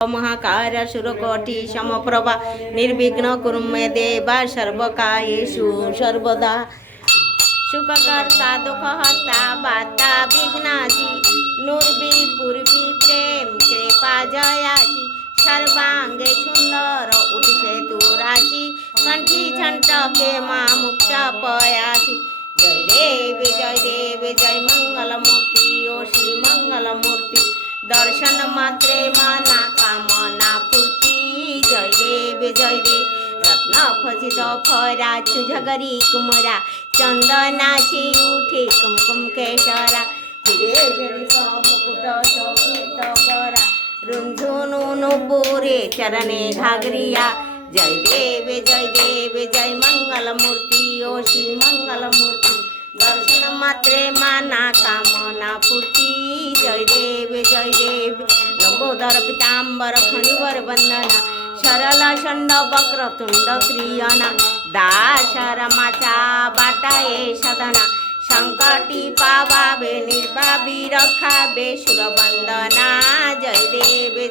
महाकार सुरकोटि समप्रभा निर्विघ्न कुरु मे देवा सर्वकार्येषु सर्वदा सुखकर्ता दुःखहर्ता वार्ता विघ्नासी नुर्वी पूर्वी प्रेम कृपा जयाची सर्वांगे सुंदर उठसे तुराची कंठी छंटके मा मुक्त पयाची जय देव जय मंगल मूर्ति ओ श्री मंगल मूर्ति दर्शन मात्रे माना कामना पूर्ती जय देव रत्न खचित फरा तुझगरी कुमरा चंदनाची उठे कुमकुम केशरा हिरे जडित मुकुट शोभित बरा रुंझुनु पुरे चरणे घागरिया जय देव जय मंगल मूर्ति ओ श्री मंगल मूर्ति दर्शन मात्रे माना कामना पूर्ति जय देव लंबोदर पीतांबर फणिवर वंदना सरल षंड वक्र तुंड त्रियना दाशरमाचा बाटाये सदना संकटी पावावे निर्भावी रखावे सुर वंदना जय देव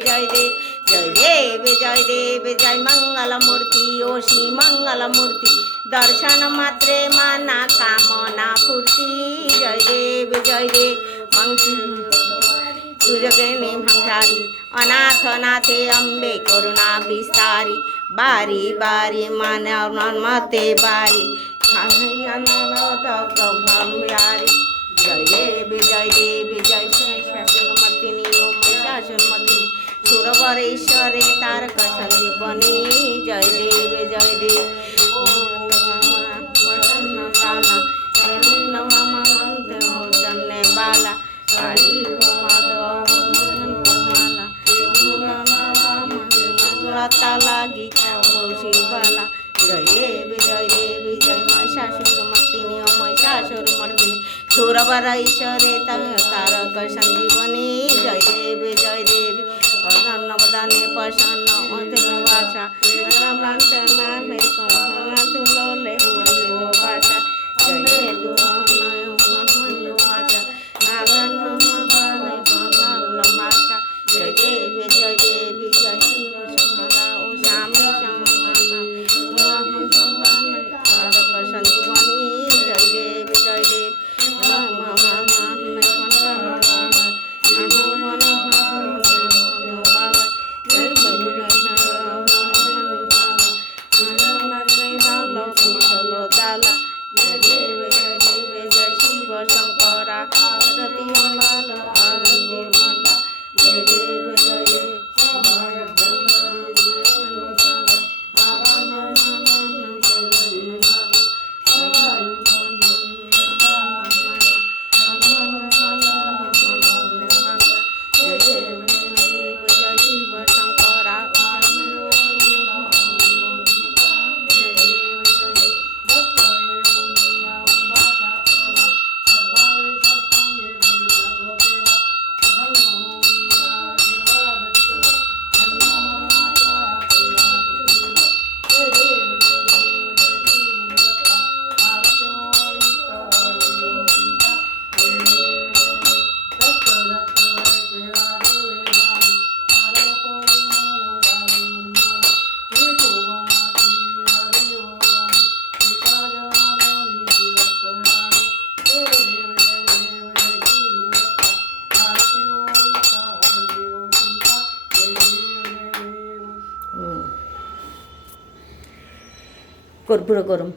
जय मंगल मूर्ति ओ श्री मंगल मूर्ति दर्शन मात्रे माना कामना पूर्ति जय देव तुझगे भंगारी अनाथ नाथे अम्बे करुणा विस्तारी बारी बारी मानव मते बारी जय देव जय शासुरमर्दिनी ओम शासुरमर्दिनी सुरवरेश्वरे तारक संजीवनी जय देव बाला लागी शिवाला जय देव जय महिषासुरमर्दिनी ओ महिषासुरमर्दिनी सुरवरेश्वरे तारक संजीवनी जय देव नवदाने प्रसन्न भाषा भाषा जय देव जय शिव ओ श्यामी संजीवनी जय देव शंकरा रति कर्पूर गरम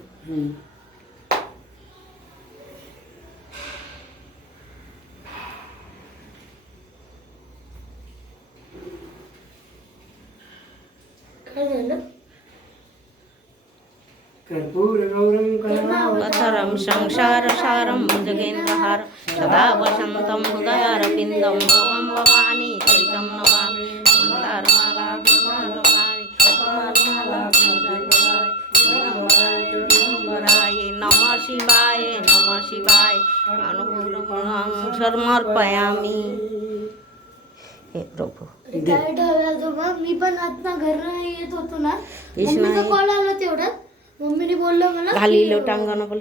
कथरं संसार सारं भुजगेन्द्रहार सदा वसन्तं हृदयारविन्दं भवं भवानी चरितं नमामि मन्दारमाला नमः शिवाय समर्पयामी हे प्रभू काय ठेवला मी पण आता घरनं येत होतो ना मम्मीचा कॉल आला तेवढ्यात मम्मीने बोललं मला घाली लोटांगण बोल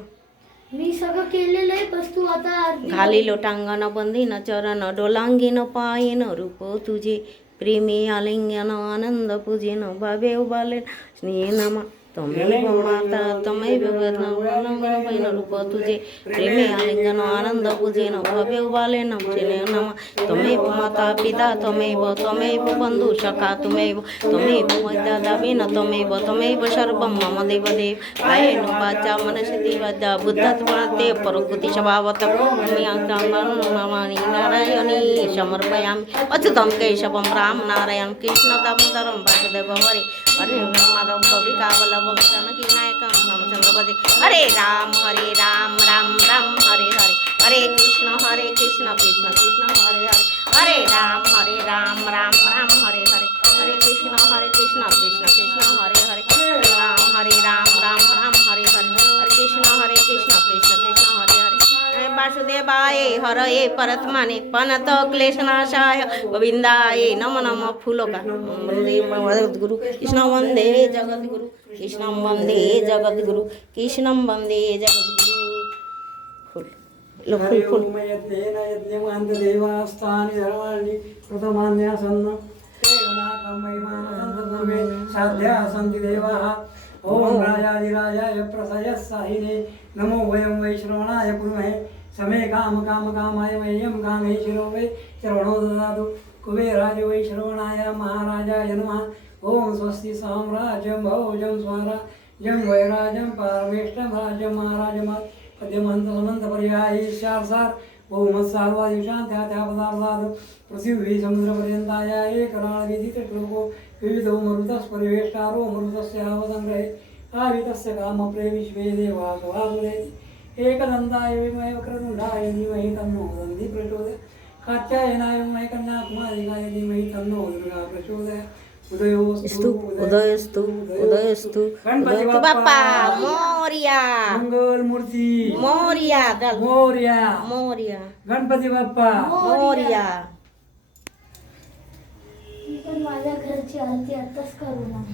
मी सगळं केलेलं आहे बस तू आता घाली लोटांगण बंदी न चरण डोलांगी न पायन रूप तुझे प्रेमी आलिंगन आनंद पूजेन भावे उभाले स्नेह नमा तमेव माता तमेव बहीण रूप तुझे प्रेमी आलिंगन आनंद पूजेन भव्य उभालेन स्नेह नमा तमेव माता पिता तमेव तमेव बंधु सखा तमेव वैद्य दावेन तमेव सर्वं मम देवदेव कायेन वाचा मनसि वाचा बुद्धत्वते प्रकृति स्वभावत नमामि नारायणी समर्पयामि अच्युतं केशवं राम नारायण कृष्ण दामोदरं वासुदेव हरे हरे माधव कवि कावलवं जानकी नायकं रामचंद्रपदे हरे राम राम राम हरे हरे हरे कृष्ण कृष्ण कृष्ण हरे हरे हरे राम राम राम हरे हरे हरे कृष्ण कृष्ण कृष्ण हरे हरे राम राम हरे हरे हरे कृष्ण कृष्ण हरे हरे वासुदेवाय हरये परत्माने पनत क्लेशनाशाय गोविंदाय नमो नमः फूलोका वंदे जगद्गुरु कृष्ण वंदे जगद्गुरु कृष्ण वंदे जगद्गुरु कृष्ण वंदे जगद्गुरु फूल लो फूल देवास्थानि धर्माणि प्रथमान्यासन्न साध्या सन्ति देवाः ओम राजाधिराजाय प्रसय साहिने नमो वयं वै श्रवणाय कुर्महे समे काम काम कामाय मह्यं कामे शिरो वै श्रवणो ददातु कुबेराय वै श्रवणाय महाराजाय नमः ओम स्वस्ति साम्राज्यं भोजं स्वराज्यं वैराज्यं पारमेष्टं राज्यं महाराजं पद्यमन्तसमन्तपर्यायी शारसार ओम सर्वादिशान्त्यात्यापदार्थात् पृथिवी समुद्रपर्यन्ताय एकराळविदितश्लोको विविधो मरुतस्परिवेष्टारो मरुतस्यावसङ्ग्रहे आवितस्य कामप्रे विश्वे देवासो आसुरेति एकदन्ताय विमहे वक्रतुण्डाय धीमहि तन्नो दन्ति प्रचोदयात् कात्यायनाय विमहे कन्याकुमारिकाय धीमहि तन्नो दुर्गा प्रचोदयात् उदयोस्तु उदयस्तु उदयस्तु गणपती बाप्पा मोरया मंगल मूर्ती मोरया मोरया मोरया गणपती बाप्पा मोरया मी पण माझ्या घरची आरती आताच करू ना